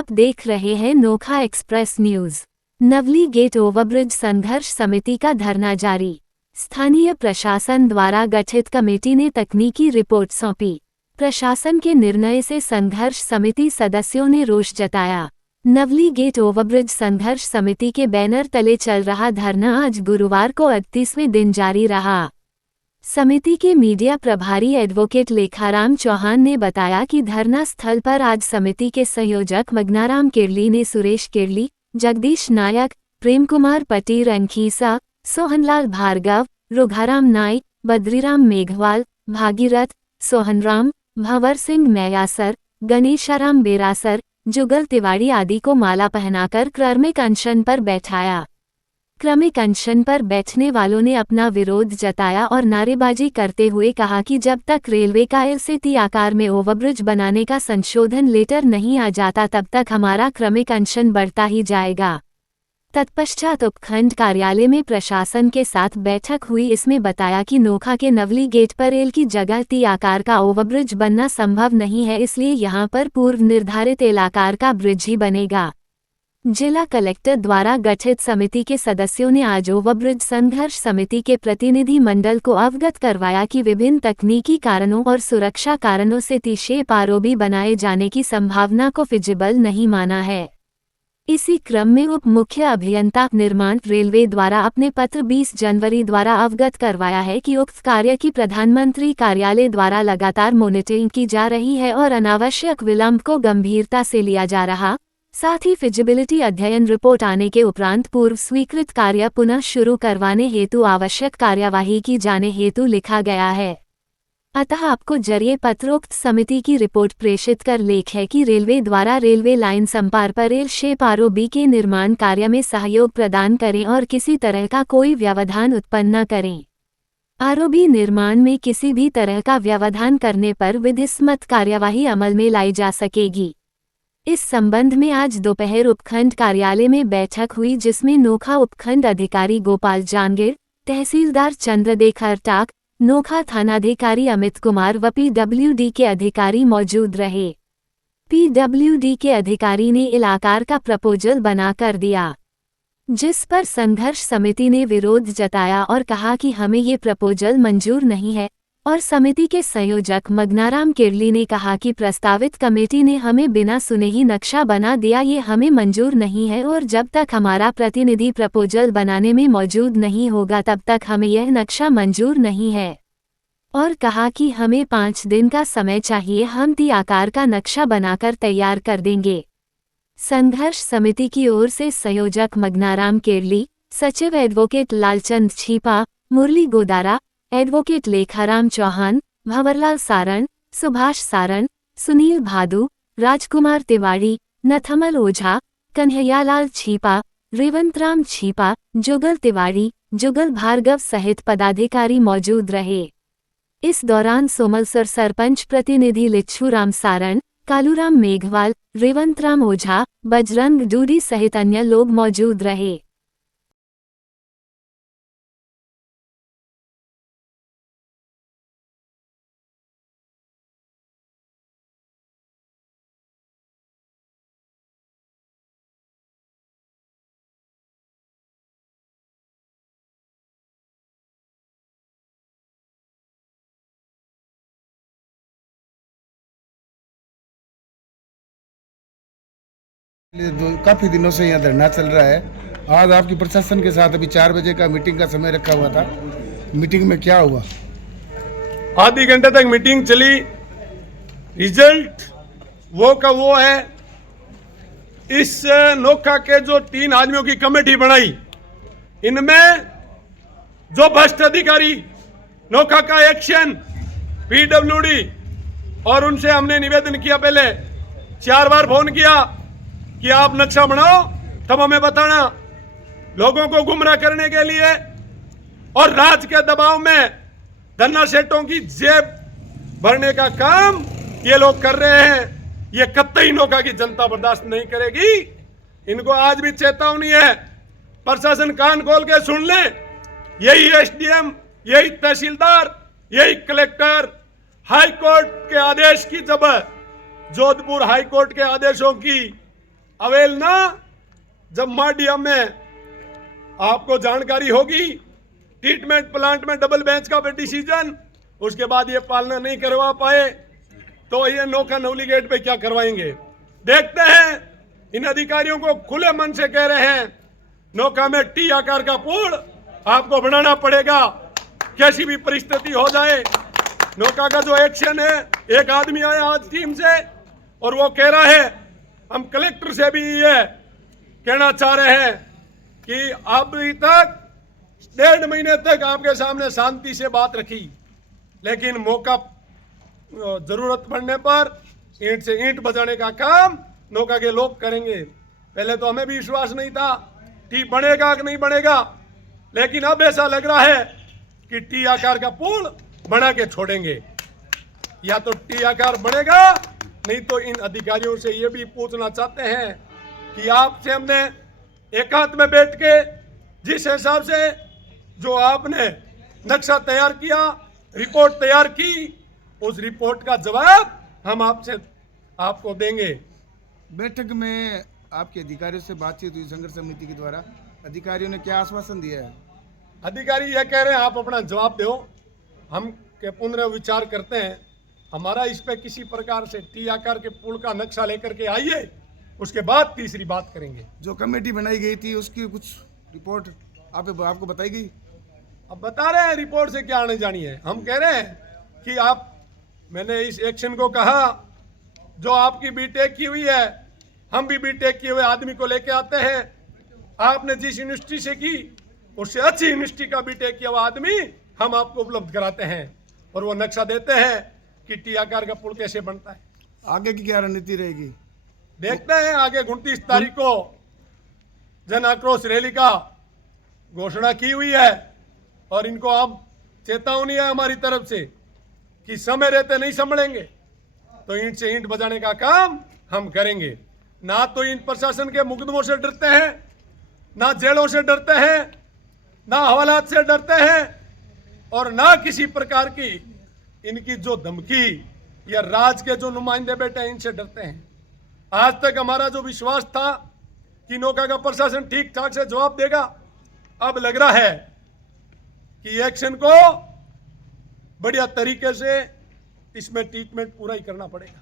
आप देख रहे हैं Nokha express news. Navli gate overbridge संघर्ष समिति का धरना जारी। स्थानीय प्रशासन द्वारा गठित कमेटी ने तकनीकी रिपोर्ट सौंपी। प्रशासन के निर्णय से संघर्ष समिति सदस्यों ने रोष जताया। नवली गेट ओवरब्रिज संघर्ष समिति के बैनर तले चल रहा धरना आज गुरुवार को 38वें दिन जारी रहा। समिति के मीडिया प्रभारी एडवोकेट लेखाराम चौहान ने बताया कि धरना स्थल पर आज समिति के संयोजक मगनाराम किरली ने सुरेश किरली, जगदीश नायक, प्रेम कुमार पटीर अंखीसा, सोहनलाल भार्गव, रुघाराम नाइक, बद्रीराम मेघवाल, भागीरथ, सोहनराम, भंवर सिंह मैयासर, गणेशाराम बेरासर, जुगल तिवाड़ी आदि को माला पहनाकर क्रमिक अनशन पर बैठाया। क्रमिक अनशन पर बैठने वालों ने अपना विरोध जताया और नारेबाजी करते हुए कहा कि जब तक रेलवे का एलसीटी आकार में ओवरब्रिज बनाने का संशोधन लेटर नहीं आ जाता तब तक हमारा क्रमिक अनशन बढ़ता ही जाएगा। तत्पश्चात उपखंड कार्यालय में प्रशासन के साथ बैठक हुई। इसमें बताया कि नोखा के नवली गेट पर रेल की जगह टी आकार का ओवरब्रिज बनना संभव नहीं है, इसलिए यहां पर पूर्व निर्धारित एल आकार का ब्रिज ही बनेगा। जिला कलेक्टर द्वारा गठित समिति के सदस्यों ने आज ओवरब्रिज संघर्ष समिति के प्रतिनिधि मंडल को अवगत करवाया कि विभिन्न तकनीकी कारणों और सुरक्षा कारणों से टी शेप आरओबी बनाए जाने की संभावना को फिजिबल नहीं माना है। इसी क्रम में उप मुख्य अभियंता निर्माण रेलवे द्वारा अपने पत्र 20 जनवरी द्वारा अवगत करवाया है कि उक्त कार्य की प्रधानमंत्री कार्यालय द्वारा लगातार मॉनिटरिंग की जा रही है और अनावश्यक विलंब को गंभीरता से लिया जा रहा। साथ ही फिजिबिलिटी अध्ययन रिपोर्ट आने के उपरांत पूर्व स्वीकृत कार्य पुनः शुरू करवाने हेतु आवश्यक कार्यवाही की जाने हेतु लिखा गया है। अतः आपको जरिए पत्रोक्त समिति की रिपोर्ट प्रेषित कर लेख है कि रेलवे द्वारा रेलवे लाइन संपार पर एल शेप आरओबी के निर्माण कार्य में सहयोग प्रदान करें और किसी तरह का कोई व्यवधान उत्पन्न न करें। आरओबी निर्माण में किसी भी तरह का व्यवधान करने पर विधिसम्मत कार्यवाही अमल में लाई जा सकेगी। इस संबंध में आज दोपहर उपखंड कार्यालय में बैठक हुई, जिसमें नोखा उपखंड अधिकारी गोपाल जानगिर, तहसीलदार चंद्रदेखर टाक, नोखा थानाधिकारी अमित कुमार व पीडब्ल्यूडी के अधिकारी मौजूद रहे। पीडब्ल्यूडी के अधिकारी ने एल आकार का प्रपोजल बना कर दिया, जिस पर संघर्ष समिति ने विरोध जताया और कहा कि हमें ये प्रपोजल मंजूर नहीं है। और समिति के संयोजक मगनाराम किरली ने कहा कि प्रस्तावित कमेटी ने हमें बिना सुने ही नक्शा बना दिया, ये हमें मंजूर नहीं है और जब तक हमारा प्रतिनिधि प्रपोजल बनाने में मौजूद नहीं होगा तब तक हमें यह नक्शा मंजूर नहीं है। और कहा कि हमें 5 दिन का समय चाहिए, हम टी आकार का नक्शा बनाकर तैयार कर देंगे। संघर्ष समिति की ओर से संयोजक मगनाराम किरली, सचिव एडवोकेट लालचंद छीपा, मुरली गोदारा, एडवोकेट लेखाराम चौहान, भंवरलाल सारण, सुभाष सारण, सुनील भादु, राजकुमार तिवाड़ी, नथमल ओझा, कन्हैयालाल छीपा, रेवंतराम छीपा, जुगल तिवाड़ी, जुगल भार्गव सहित पदाधिकारी मौजूद रहे। इस दौरान सोमलसर सरपंच प्रतिनिधि लिच्छूराम सारण, कालूराम मेघवाल, रेवंतराम ओझा, बजरंग डूडी सहित अन्य लोग मौजूद रहे। काफी दिनों से यहाँ धरना चल रहा है। आज आपकी प्रशासन के साथ अभी 4 बजे का मीटिंग का समय रखा हुआ था। मीटिंग में क्या हुआ? आधे घंटे तक मीटिंग चली। रिजल्ट वो का वो है। इस नोखा के जो 3 आदमियों की कमेटी बनाई, इनमें जो भ्रष्ट अधिकारी नोखा का एक्शन पीडब्ल्यूडी, और उनसे हमने निवेदन किया, पहले 4 बार फोन किया कि आप नक्शा बनाओ तब हमें बताना। लोगों को गुमराह करने के लिए और राज के दबाव में धन्ना सेठों की जेब भरने का काम ये लोग कर रहे हैं। ये कतई नोखा की जनता बर्दाश्त नहीं करेगी। इनको आज भी चेतावनी है, प्रशासन कान खोल के सुन ले। यही एसडीएम, यही तहसीलदार, यही कलेक्टर हाई कोर्ट के आदेश की, जब जोधपुर हाई कोर्ट के आदेशों की अवेलना जब माडिया में आपको जानकारी होगी ट्रीटमेंट प्लांट में डबल बेंच का डिसीजन, उसके बाद ये पालना नहीं करवा पाए तो ये नोखा नवली गेट पे क्या करवाएंगे। देखते हैं, इन अधिकारियों को खुले मन से कह रहे हैं नोखा में टी आकार का पुल आपको बनाना पड़ेगा, कैसी भी परिस्थिति हो जाए। नोका का जो एक्शन है, एक आदमी आया आज टीम से और वो कह रहा है, हम कलेक्टर से भी ये कहना चाह रहे हैं कि अभी तक 1.5 महीने तक आपके सामने शांति से बात रखी, लेकिन मौका जरूरत पड़ने पर ईंट से ईंट बजाने का काम नौका के लोग करेंगे। पहले तो हमें भी विश्वास नहीं था टी बनेगा कि नहीं बनेगा, लेकिन अब ऐसा लग रहा है कि टी आकार का पुल बना के छोड़ेंगे। या तो टी आकार बनेगा, नहीं तो इन अधिकारियों से ये भी पूछना चाहते हैं कि आपसे हमने एकांत में बैठ के जिस हिसाब से जो आपने नक्शा तैयार किया, रिपोर्ट तैयार की, उस रिपोर्ट का जवाब हम आपको देंगे। बैठक में आपके अधिकारियों से बातचीत हुई संघर्ष समिति के द्वारा, अधिकारियों ने क्या आश्वासन दिया है? अधिकारी यह कह रहे हैं आप अपना जवाब दो, हम के पुनर्विचार करते हैं, हमारा इस पे किसी प्रकार से टी आकार के पुल का नक्शा लेकर के आइए, उसके बाद तीसरी बात करेंगे। जो कमेटी बनाई गई थी उसकी कुछ रिपोर्ट आपको बताई गई? अब बता रहे हैं रिपोर्ट से क्या आने जानी है। हम कह रहे हैं कि मैंने इस एक्शन को कहा, जो आपकी बीटेक की हुई है, हम भी बीटेक किए हुए आदमी को लेके आते हैं, आपने जिस यूनिवर्सिटी से की उससे अच्छी यूनिवर्सिटी का बीटेक किया हुआ आदमी हम आपको उपलब्ध कराते हैं और वो नक्शा देते हैं कि टी आकार का पुल कैसे बनता है। आगे की क्या रणनीति रहेगी? देखते हैं, आगे 29 तारीख को जन आक्रोश रैली का घोषणा की हुई है और इनको अब चेतावनी है हमारी तरफ से कि समय रहते नहीं संभलेंगे तो ईंट से ईंट बजाने का काम हम करेंगे। ना तो इन प्रशासन के मुकदमों से डरते हैं, ना जेलों से डरते हैं, ना हवालात से डरते हैं और ना किसी प्रकार की इनकी जो धमकी या राज के जो नुमाइंदे बैठे हैं इनसे डरते हैं। आज तक हमारा जो विश्वास था कि नौका का प्रशासन ठीक ठाक से जवाब देगा, अब लग रहा है कि एक्शन को बढ़िया तरीके से इसमें ट्रीटमेंट पूरा ही करना पड़ेगा।